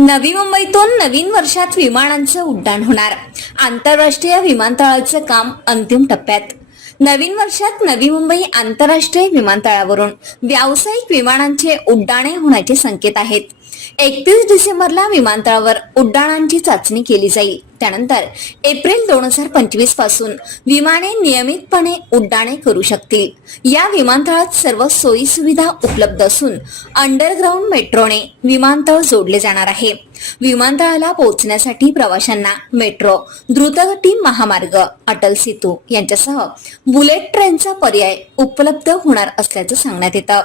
नवी मुंबईतून नवीन वर्षात विमानांचं उड्डाण होणार. आंतरराष्ट्रीय विमानतळाचं काम अंतिम टप्प्यात. नवीन वर्षात नवी मुंबई आंतरराष्ट्रीय विमानतळावरून व्यावसायिक विमानांचे उड्डाणे होण्याचे संकेत आहेत. एकतीस डिसेंबरला विमानतळावर उड्डाणांची चाचणी केली जाईल. त्यानंतर एप्रिल दोन हजार पंचवीसपासून विमाने नियमितपणे उड्डाणे करू शकतील. या विमानतळात सर्व सोयी सुविधा उपलब्ध असून अंडरग्राऊंड मेट्रोने विमानतळ जोडले जाणार आहे. विमानतळाला पोहोचण्यासाठी प्रवाशांना मेट्रो द्रुतगती महामार्ग अटल सेतू यांच्यासह बुलेट ट्रेनचा पर्याय उपलब्ध होणार असल्याचं सांगण्यात येतं.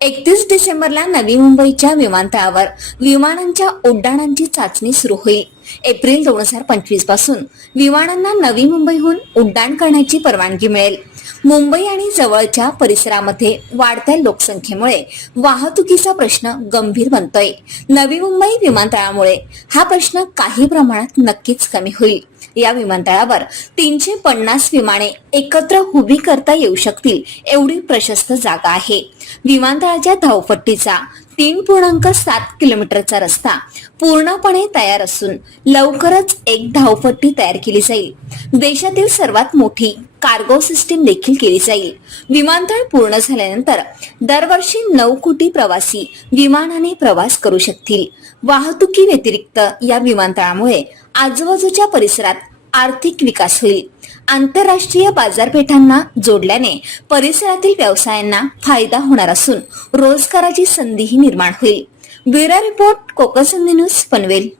एकतीस डिसेंबरला नवी मुंबईच्या विमानतळावर विमानांच्या उड्डाणांची चाचणी सुरू होईल. एप्रिल दोन हजार पंचवीसपासून विमानांना नवी मुंबईहून उड्डाण करण्याची परवानगी मिळेल. मुंबई आणि जवळच्या परिसरामध्ये वाढत्या लोकसंख्येमुळे वाहतुकीचा प्रश्न गंभीर बनतोय. नवी मुंबई विमानतळामुळे हा प्रश्न काही प्रमाणात नक्कीच कमी होईल. या विमानतळावर तीनशे पन्नास विमाने एकत्र उभी करता येऊ शकतील एवढी प्रशस्त जागा आहे. विमानतळाच्या धावपट्टीचा तीन पूर्णांक सात किलोमीटरचा रस्ता पूर्णपणे तयार असून लवकरच एक धावपट्टी तयार केली जाईल. देशातील सर्वात मोठी कार्गो सिस्टीम देखील केली जाईल. विमानतळ पूर्ण झाल्यानंतर दरवर्षी नऊ कोटी प्रवासी विमानाने प्रवास करू शकतील. वाहतुकी व्यतिरिक्त या विमानतळामुळे आजूबाजूच्या परिसरात आर्थिक विकास होईल. आंतरराष्ट्रीय बाजारपेठांना जोडल्याने परिसरातील व्यवसायांना फायदा होणार असून रोजगाराची संधीही निर्माण होईल. Bureau report Konkan news Panvel.